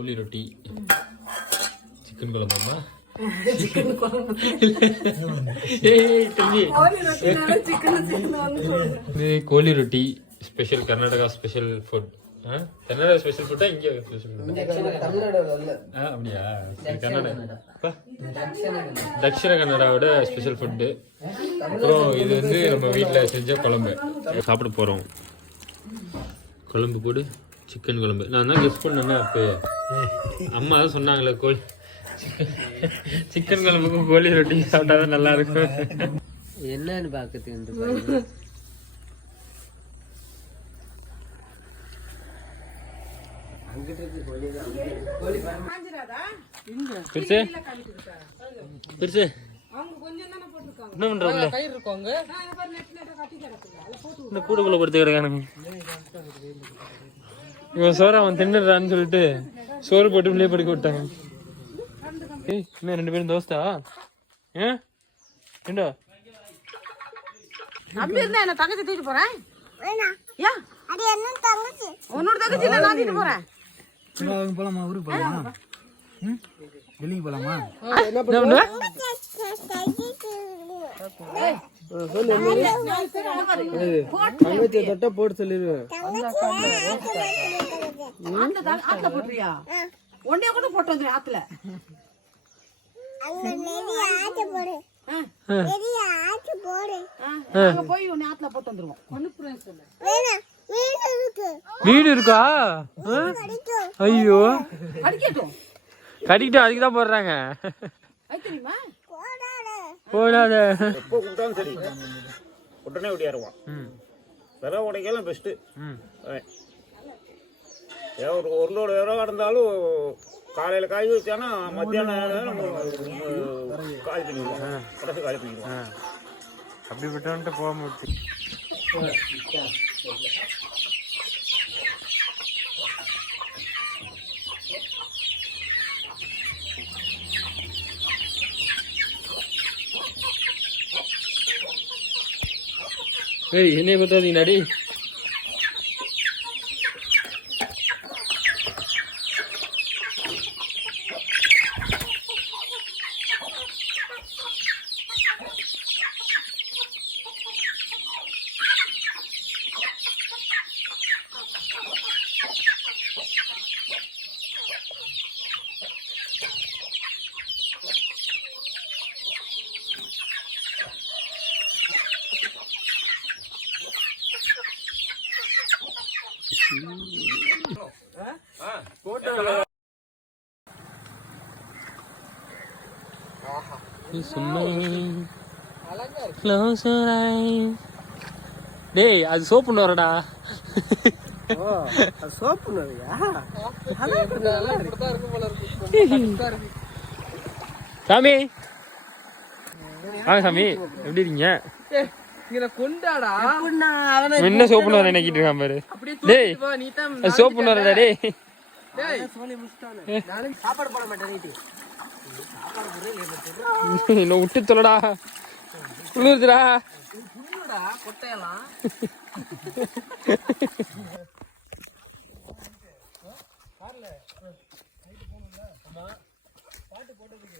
கோழி ரொட்டி, சிக்கன் குழம்புமா? கோழி ரொட்டி special, Karnataka special food. Karnataka special ஃபுட்டா இங்க ஸ்பெஷல் ஃபுட்டா? அப்படியா? கர்நாடகா, தக்ஷிண கன்னடாவோட ஸ்பெஷல் ஃபுட்டு. அப்புறம் இது வந்து நம்ம வீட்டில் செஞ்ச குழம்பு சாப்பிட போகிறோம். குழம்பு போடு, சிக்கன் குழம்பு. நான் தான் கெஸ் பண்ணேன்னா அப்போ அம்மா தான் சொன்னாங்களே கோழி சிக்கன் குழம்புக்கும் கோழி ரொட்டி சாப்பிட்டா தான் நல்லா இருக்கும். என்னன்னு பார்க்கறதுக்கு பெருசு பெருசு என்ன பண்றாங்க? இந்த கூடுக்குள்ள படுத்து கிடக்கானுங்க. இவன் சோறு அவன் தின்னுறான்னு சொல்லிட்டு சோறு போட்டு உள்ளே படுக்க விட்டாங்க. இன்னும் 2 பேரும் தோஸ்தா? ஏண்டா அப்படி இருந்தா என்ன தங்கச்சி தூக்கிட்டு போறேன்? உன்னோட தங்கச்சி இல்ல, நான் தூக்கிட்டு போறேன். போலாமா? ஊருக்கு போலாமா? வெளியே போலாமா? என்ன பண்ணுவ? தங்கச்சி தொட்ட போட்டு சொல்லிடுவேன். ஆத்துல போட்டுறியா? ஒன்னே கூட போட்டு வந்துரு ஆத்துல. போய் உன்னை ஆத்துல போட்டு வந்துருவோம். வீடு இருக்கா? ஐயோ அடிக்கட்டும், கடிக்கிட்டு அதுக்கு தான் போடுறாங்க. தெரியுமா? போடாத. எப்போ கொடுத்தாலும் சரி உடனே ஓடியாருவான். விரை உடைக்கலாம் பெஸ்ட்டு. ஒரு லோடு விரை இருந்தாலும் காலையில் காய் வச்சானா மத்தியானம் நம்ம காலி பண்ணிடுவோம், கடைசி காலி பண்ணிடுவோம். அப்படி விட்டோன்ட்டு போக முடியும். ஏய், என்னைய பத்தாதீங்கடாடி. டேய், அது சோப்பு வரடா. சோப்பு சாமி வாங்க சாமி, எப்படி இருக்கீங்க? கொண்டாடா என்ன சோப்பு வர நினைக்கிட்டு இருக்கான் பாரு. டேய், அது சோப்பு வரடா. டேய், சாப்பாடு போட மாட்டேன். இன்னும் விட்டு சொல்லடா, குளிருதுடா. கொட்டையெல்லாம் பாட்டு போட்டதுக்கு